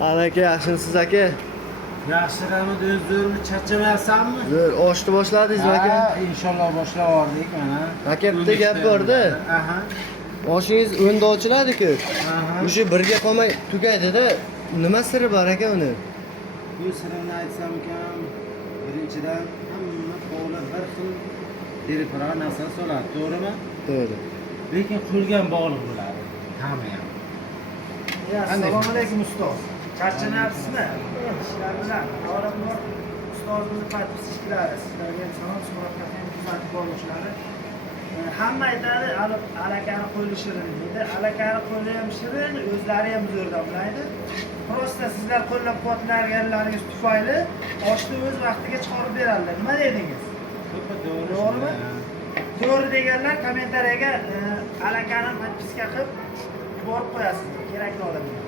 Aka yaxshimisiz aka? Yaxshiramid o'zingni charchamayapsanmi? Zo'r, oshni boshladingizmi aka? Inshaalloh boshlavordik mana. Aka bitta gap bor-da. Aha. Oshingiz o'nda ochiladi-ku. Aha. O'sha birga qolmay tugaydi-da. Nima siri bor aka uni? Bu sirini aytsam ekan, birinchidan hamma qo'li bir xil diriparar narsa soladi, to'g'rimi? To'g'ri. Lekin qulgan bog'liq bo'ladi. Hamma ham. Assalomu alaykum ustoz. Charchanayapsizmi? Ishlar bilan. Avvalambor ustozimizni подписчиклari sizlarga salom suhbat kafeni kuzatib boruvchilari. Hamma aytadi, alakani qo'li shirin deydi. Alakani qo'li ham shirin, o'zlari ham zo'rdan ulaydi. Prosta sizlar qo'llab-quvvatlaganlaringiz tufayli oshni o'z vaqtiga chiqarib beradilar. Nima dedingiz? To'g'rimi? To'g'ri deganlar kommentariyaga alakani podpiska qilib yuborib qo'yasizlar. Kerakli odamlar.